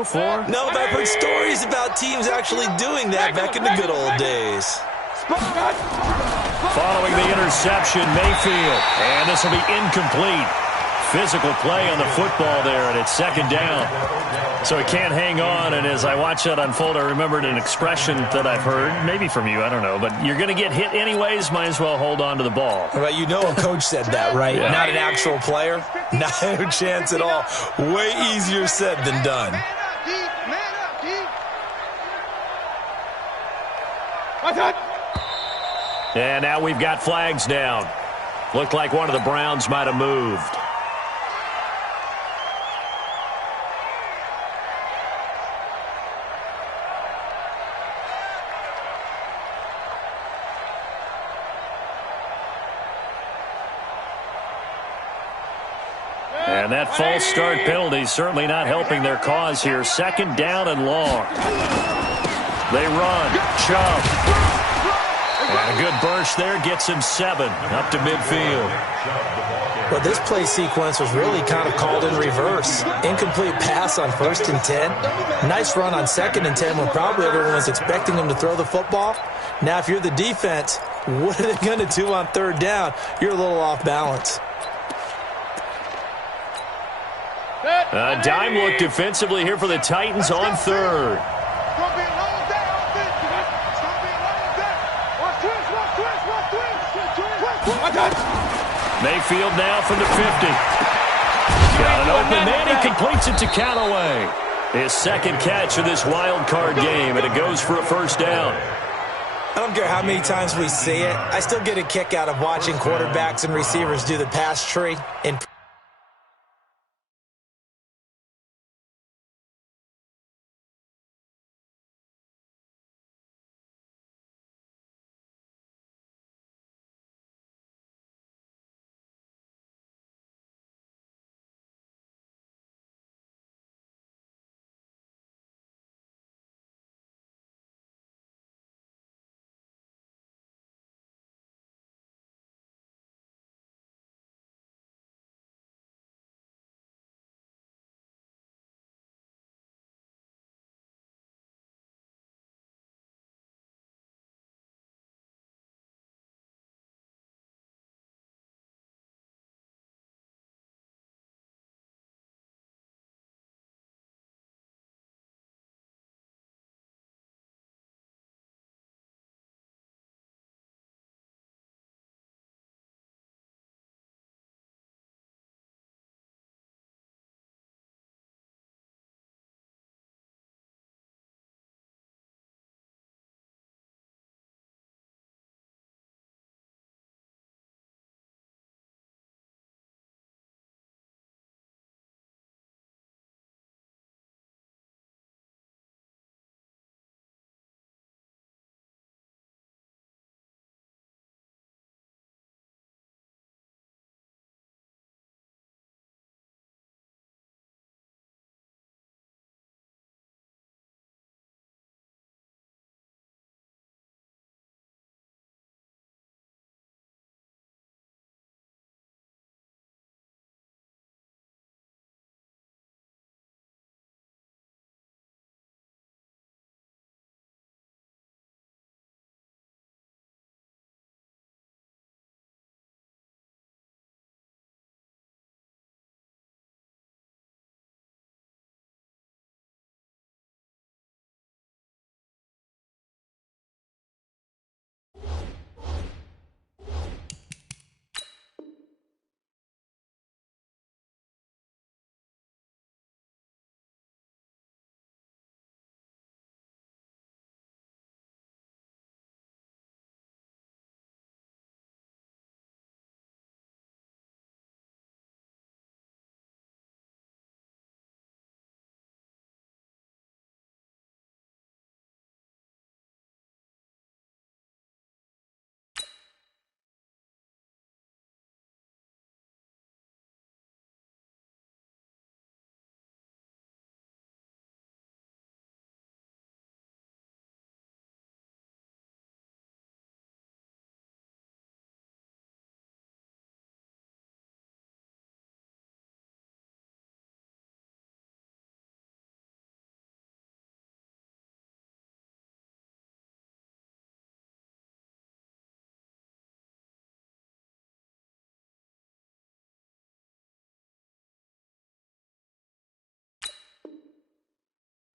Before? No, but I've heard stories about teams actually doing that back in the good old days. Following the interception, Mayfield. And this will be incomplete. Physical play on the football there, and it's second down. So he can't hang on, and as I watch that unfold, I remembered an expression that I've heard, maybe from you, I don't know, but you're going to get hit anyways, might as well hold on to the ball. Well, you know a coach said that, right? Yeah. Not an actual player. No chance at all. Way easier said than done. And now we've got flags down. Looked like one of the Browns might have moved. And that false start penalty certainly not helping their cause here. Second down and long. They run. Chubb. And a good burst there gets him 7 up to midfield. Well, this play sequence was really kind of called in reverse. Incomplete pass on 1st and 10. Nice run on 2nd and 10 when probably everyone was expecting him to throw the football. Now, if you're the defense, what are they going to do on 3rd down? You're a little off balance. A dime look defensively here for the Titans on 3rd. Mayfield now from the 50. Got an open man. He completes it to Callaway. His 2nd catch of this wild card game, and it goes for a 1st down. I don't care how many times we see it. I still get a kick out of watching quarterbacks and receivers do the pass tree in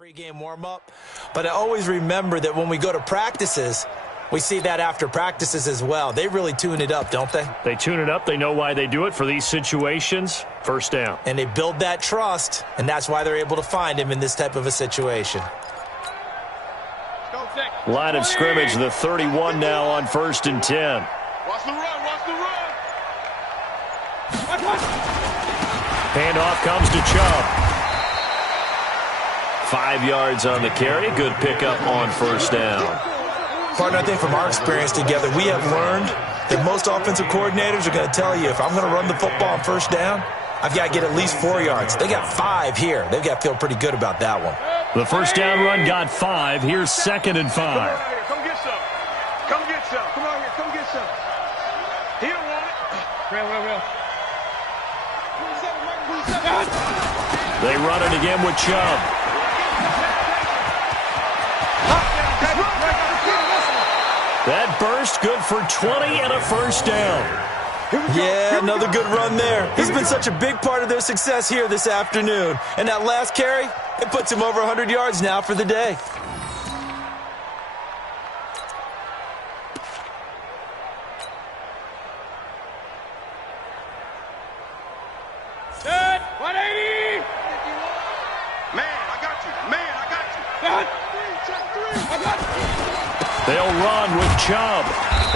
Pre-game warm-up, but I always remember that when we go to practices, we see that after practices as well. They really tune it up, don't they? They tune it up. They know why they do it for these situations. First down. And they build that trust, and that's why they're able to find him in this type of a situation. Line of scrimmage, the 31 now on 1st and 10. Watch the run, watch the run. Handoff comes to Chubb. 5 yards on the carry. Good pickup on 1st down. Partner, I think from our experience together, we have learned that most offensive coordinators are going to tell you, if I'm going to run the football on 1st down, I've got to get at least 4 yards. They got 5 here. They've got to feel pretty good about that one. The 1st down run got 5. Here's 2nd and 5. Come get some. Come get some. Come on here. Come get some. He don't want it. Real. They run it again with Chubb. That burst good for 20 and a 1st down. Yeah, another good run there. He's been such a big part of their success here this afternoon. And that last carry, it puts him over 100 yards now for the day. Set. 180. Man, I got you. They'll run with Chubb.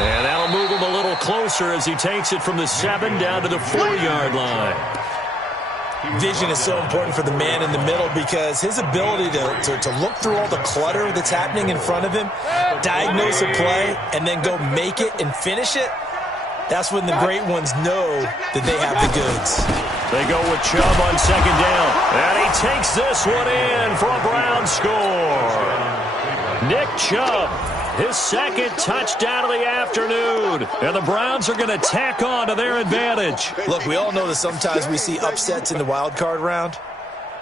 And that'll move him a little closer as he takes it from the 7 down to the 4-yard line. Vision is so important for the man in the middle because his ability to look through all the clutter that's happening in front of him, diagnose a play, and then go make it and finish it, that's when the great ones know that they have the goods. They go with Chubb on 2nd down. And he takes this one in for a Brown score. Nick Chubb, his 2nd touchdown of the afternoon. And the Browns are going to tack on to their advantage. Look, we all know that sometimes we see upsets in the wild card round.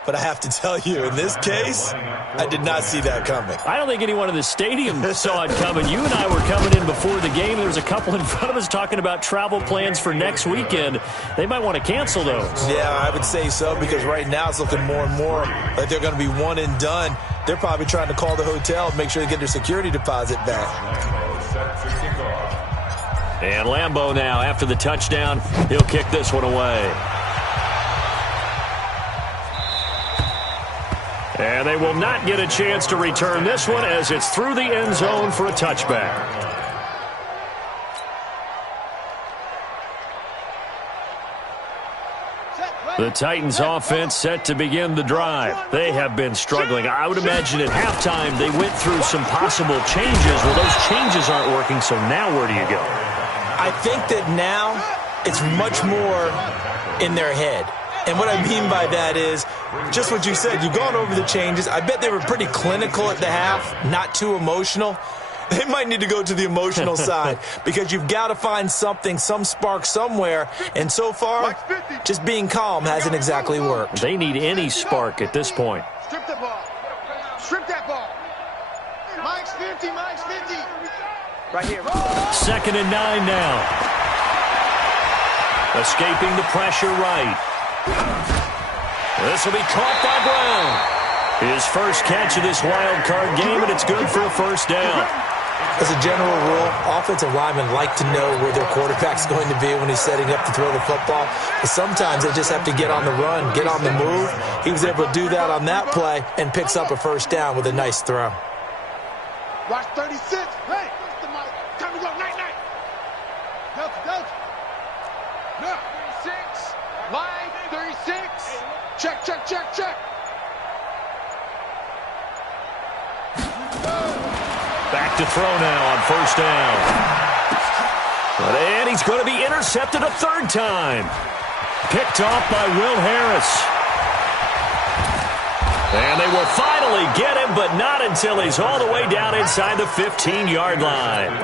But I have to tell you, in this case, I did not see that coming. I don't think anyone in the stadium saw it coming. You and I were coming in before the game. There was a couple in front of us talking about travel plans for next weekend. They might want to cancel those. Yeah, I would say so because right now it's looking more and more like they're going to be one and done. They're probably trying to call the hotel and make sure they get their security deposit back. And Lambeau now, after the touchdown, he'll kick this one away. And they will not get a chance to return this one as it's through the end zone for a touchback. The Titans offense set to begin the drive. They have been struggling. I would imagine at halftime they went through some possible changes. Well, those changes aren't working, so now where do you go? I think that now it's much more in their head. And what I mean by that is just what you said. You've gone over the changes. I bet they were pretty clinical at the half, not too emotional. They might need to go to the emotional side because you've got to find something, some spark somewhere. And so far, just being calm hasn't exactly worked. They need any spark at this point. Strip the ball. Strip that ball. Mike's 50, Mike's 50. Right here. 2nd and 9 now. Escaping the pressure right. This will be caught by Brown. His first catch of this wild card game, and it's good for a 1st down. As a general rule, offensive linemen like to know where their quarterback's going to be when he's setting up to throw the football. But sometimes they just have to get on the run, get on the move. He was able to do that on that play and picks up a 1st down with a nice throw. Watch 36. Hey, time to go. Night. Delta. No. 36. Line 36. Check. Back to throw now on 1st down. And he's going to be intercepted a 3rd time. Picked off by Will Harris. And they will finally get him, but not until he's all the way down inside the 15-yard line.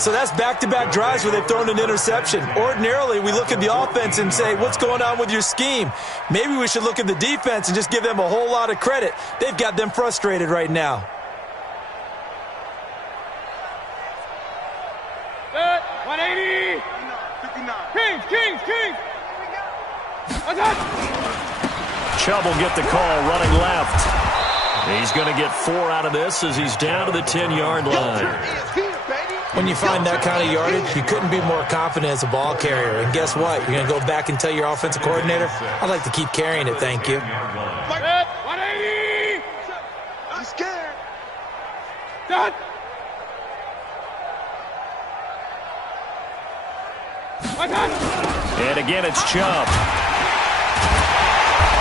So that's back-to-back drives where they've thrown an interception. Ordinarily, we look at the offense and say, what's going on with your scheme? Maybe we should look at the defense and just give them a whole lot of credit. They've got them frustrated right now. 180. 59. Kings. Chubb will get the call running left. He's going to get 4 out of this as he's down to the 10-yard line. When you find that kind of yardage, you couldn't be more confident as a ball carrier. And guess what? You're going to go back and tell your offensive coordinator, I'd like to keep carrying it, thank you. 180! I'm scared. Done. And again, it's Chubb.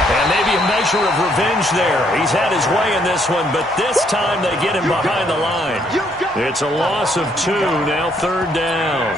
And maybe a measure of revenge there. He's had his way in this one, but this time they get him behind the line. It's a loss of 2, now 3rd down.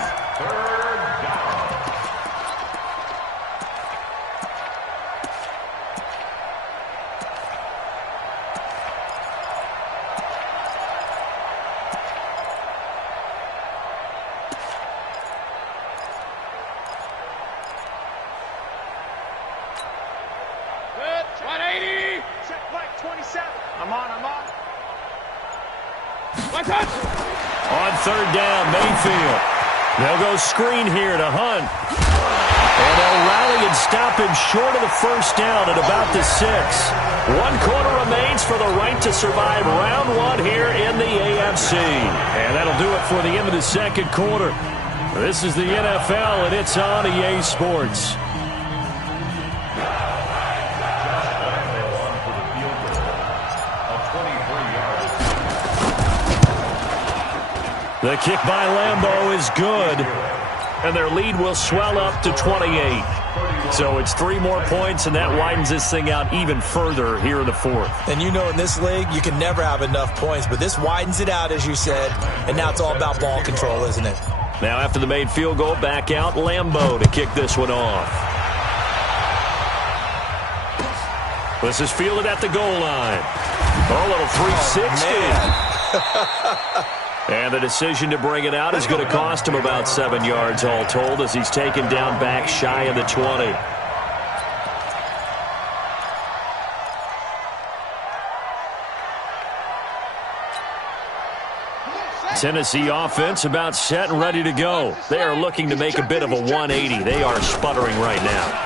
On 3rd down, Mayfield. They'll go screen here to Hunt. And they'll rally and stop him short of the 1st down at about the 6. 1 quarter remains for the right to survive round 1 here in the AFC. And that'll do it for the end of the 2nd quarter. This is the NFL, and it's on EA Sports. The kick by Lambeau is good, and their lead will swell up to 28. So it's 3 more points, and that widens this thing out even further here in the 4th. And you know in this league, you can never have enough points, but this widens it out, as you said, and now it's all about ball control, isn't it? Now after the made field goal, back out Lambeau to kick this one off. This is fielded at the goal line. A little 360. And the decision to bring it out is going to cost him about 7 yards all told as he's taken down back shy of the 20. Tennessee offense about set and ready to go. They are looking to make a bit of a 180. They are sputtering right now.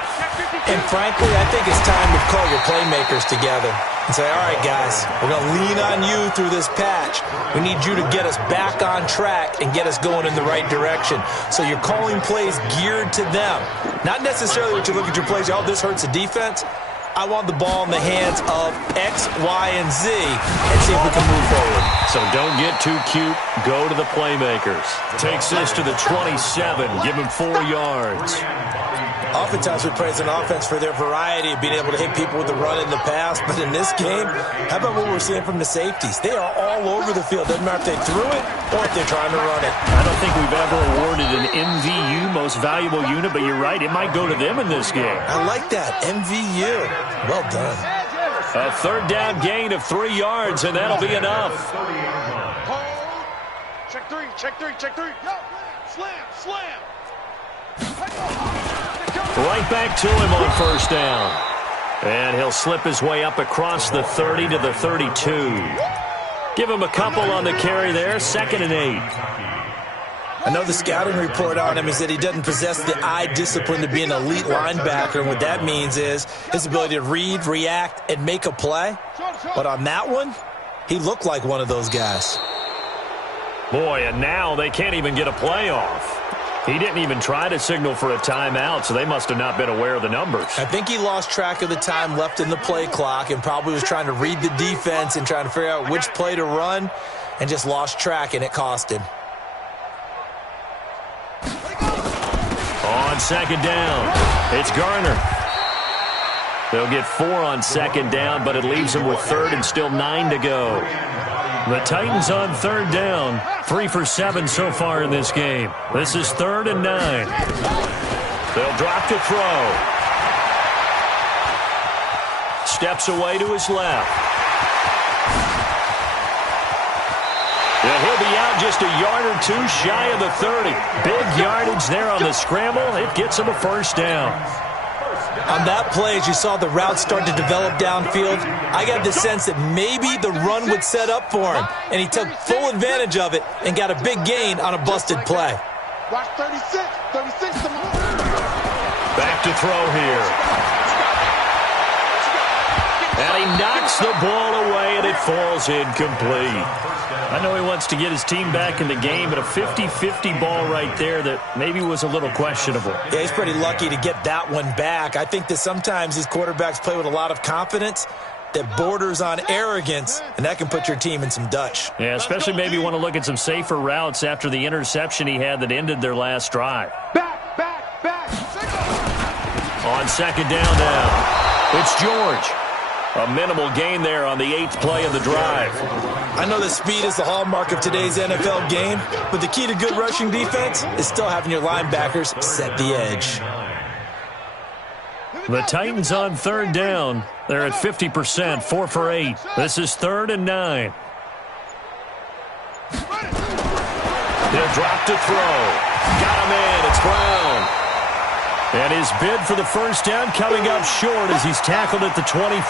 And frankly, I think it's time to call your playmakers together and say, all right, guys, we're going to lean on you through this patch. We need you to get us back on track and get us going in the right direction. So you're calling plays geared to them. Not necessarily what you look at your plays, oh, this hurts the defense. I want the ball in the hands of X, Y, and Z and see if we can move forward. So don't get too cute. Go to the playmakers. Takes this to the 27. Give him 4 yards. Oftentimes we praise an offense for their variety of being able to hit people with the run in the pass. But in this game, how about what we're seeing from the safeties? They are all over the field. Doesn't matter if they threw it or if they're trying to run it. I don't think we've ever awarded an MVU, most valuable unit, but you're right. It might go to them in this game. I like that. MVU. Well done. A 3rd down gain of 3 yards, and that'll be enough. Check 3, check 3, check 3. Slam, slam. Right back to him on 1st down. And he'll slip his way up across the 30 to the 32. Give him a couple on the carry there, 2nd and 8. I know the scouting report on him is that he doesn't possess the eye discipline to be an elite linebacker. And what that means is his ability to read, react, and make a play. But on that one, he looked like one of those guys. Boy, and now they can't even get a play off. He didn't even try to signal for a timeout, so they must have not been aware of the numbers. I think he lost track of the time left in the play clock and probably was trying to read the defense and trying to figure out which play to run and just lost track, and it cost him. On 2nd down, it's Garner. They'll get 4 on 2nd down, but it leaves them with 3rd and still 9 to go. The Titans on 3rd down, 3 for 7 so far in this game. This is 3rd and 9. They'll drop to throw. Steps away to his left. Yeah, he'll be out just a yard or 2 shy of the 30. Big yardage there on the scramble. It gets him a 1st down. On that play, as you saw the route start to develop downfield, I got the sense that maybe the run would set up for him, and he took full advantage of it and got a big gain on a busted play. Watch 36. Back to throw here. And he knocks the ball away, and it falls incomplete. I know he wants to get his team back in the game, but a 50-50 ball right there that maybe was a little questionable. Yeah, he's pretty lucky to get that one back. I think that sometimes these quarterbacks play with a lot of confidence that borders on arrogance, and that can put your team in some Dutch. Yeah, especially maybe you want to look at some safer routes after the interception he had that ended their last drive. Back. On second down now, it's George. A minimal gain there on the 8th play of the drive. I know that speed is the hallmark of today's NFL game, but the key to good rushing defense is still having your linebackers set the edge. The Titans on third down. They're at 50%, 4 for 8. This is 3rd and 9. He'll drop to throw. Got him in. It's Brown. And his bid for the first down coming up short as he's tackled at the 25.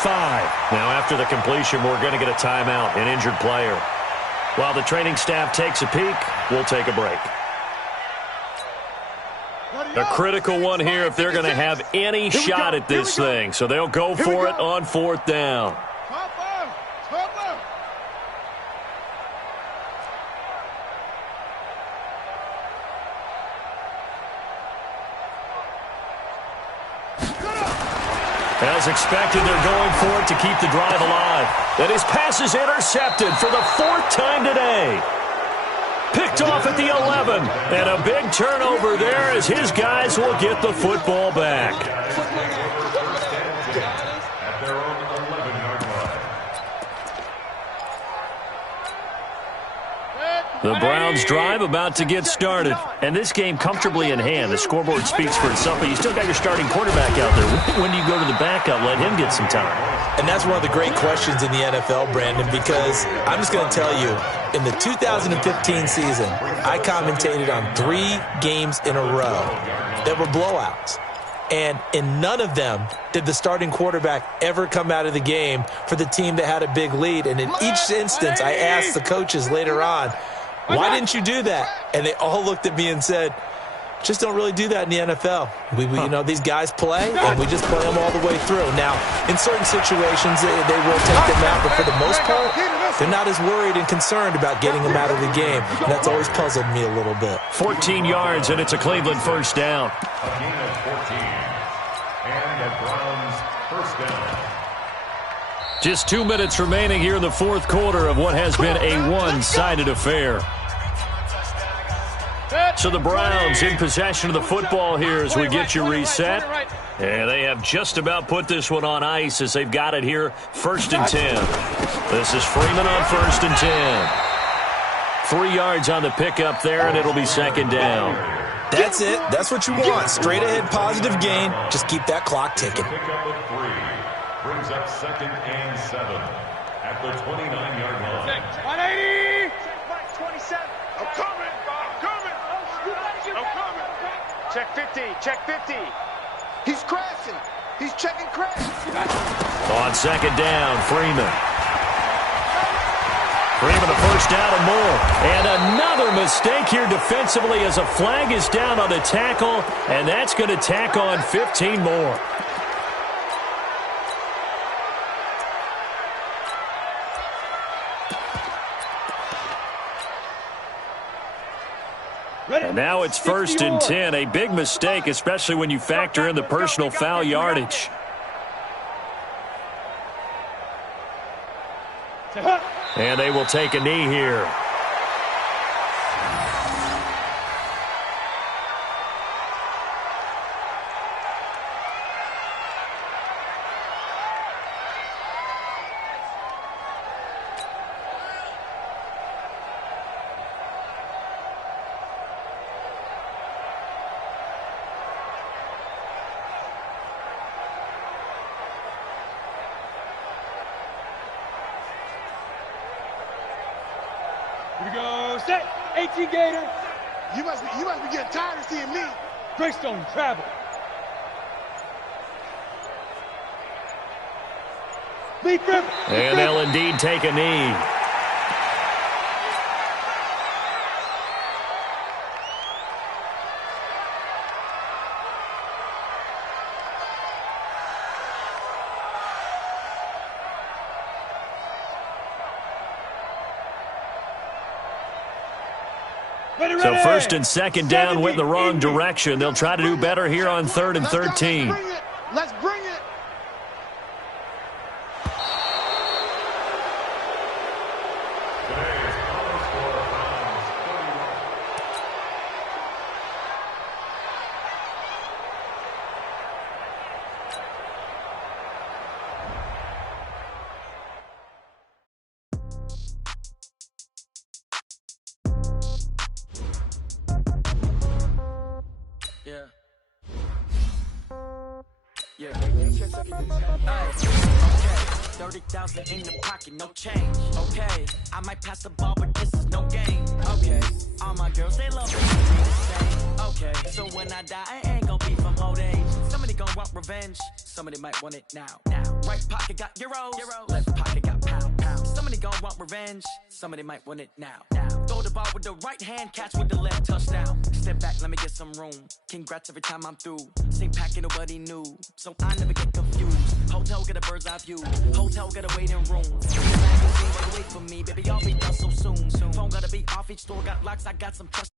Now after the completion, we're going to get a timeout, an injured player. While the training staff takes a peek, we'll take a break. A critical one here if they're going to have any shot at this thing. So they'll go for it on 4th down. As expected, they're going for it to keep the drive alive. And his pass is intercepted for the 4th time today. Picked off at the 11. And a big turnover there as his guys will get the football back. The Browns drive about to get started. And this game comfortably in hand. The scoreboard speaks for itself, but you still got your starting quarterback out there. When do you go to the backup? Let him get some time. And that's one of the great questions in the NFL, Brandon, because I'm just going to tell you, in the 2015 season, I commentated on 3 games in a row that were blowouts. And in none of them did the starting quarterback ever come out of the game for the team that had a big lead. And in each instance, I asked the coaches later on, why didn't you do that? And they all looked at me and said, just don't really do that in the NFL. We you know, these guys play, and we just play them all the way through. Now, in certain situations, they will take them out, but for the most part, they're not as worried and concerned about getting them out of the game. And that's always puzzled me a little bit. 14 yards, and it's a Cleveland first down. A gain of 14, and the Browns first down. Just 2 minutes remaining here in the 4th quarter of what has been a one-sided affair. So the Browns in possession of the football here as we get you reset. And they have just about put this one on ice as they've got it here, 1st and 10. This is Freeman on 1st and 10. 3 yards on the pickup there, and it'll be 2nd down. That's it. That's what you want. Straight ahead, positive gain. Just keep that clock ticking. Pickup of 3 brings up 2nd and 7 at the 29-yard line. 180. 27. I'm coming. Check 50. Check 50. He's crashing. He's checking crash. On 2nd down, Freeman. Freeman a first down and more. And another mistake here defensively as a flag is down on the tackle, and that's going to tack on 15 more. And now it's 1st and 10. A big mistake, especially when you factor in the personal foul yardage. And they will take a knee here. Here we go. Set. 18 Gator. You must be getting tired of seeing me. Greystone travel. Leap rip. And they'll indeed take a knee. So first and second down went in the wrong direction. They'll try to do better here on 3rd and 13. Let's bring it. Yeah. Okay. 30,000 in the pocket, no change. Okay. I might pass the ball, but this is no game. Okay. All my girls, they love me the same. Okay. So when I die, I ain't gonna be from old age. Somebody gonna want revenge. Somebody might want it now. Right pocket got euros. Left pocket got pounds. Somebody gonna want revenge. Somebody might want it now. Throw the ball with the right hand, catch with the left, touchdown. Step back, let me get some room. Congrats every time I'm through. Same packet, nobody knew, so I never get confused. Hotel get a bird's eye view. Hotel get a waiting room. Magazine, wait for me, baby, I'll be done so soon. Phone gotta be off, each store got locks, I got some trust.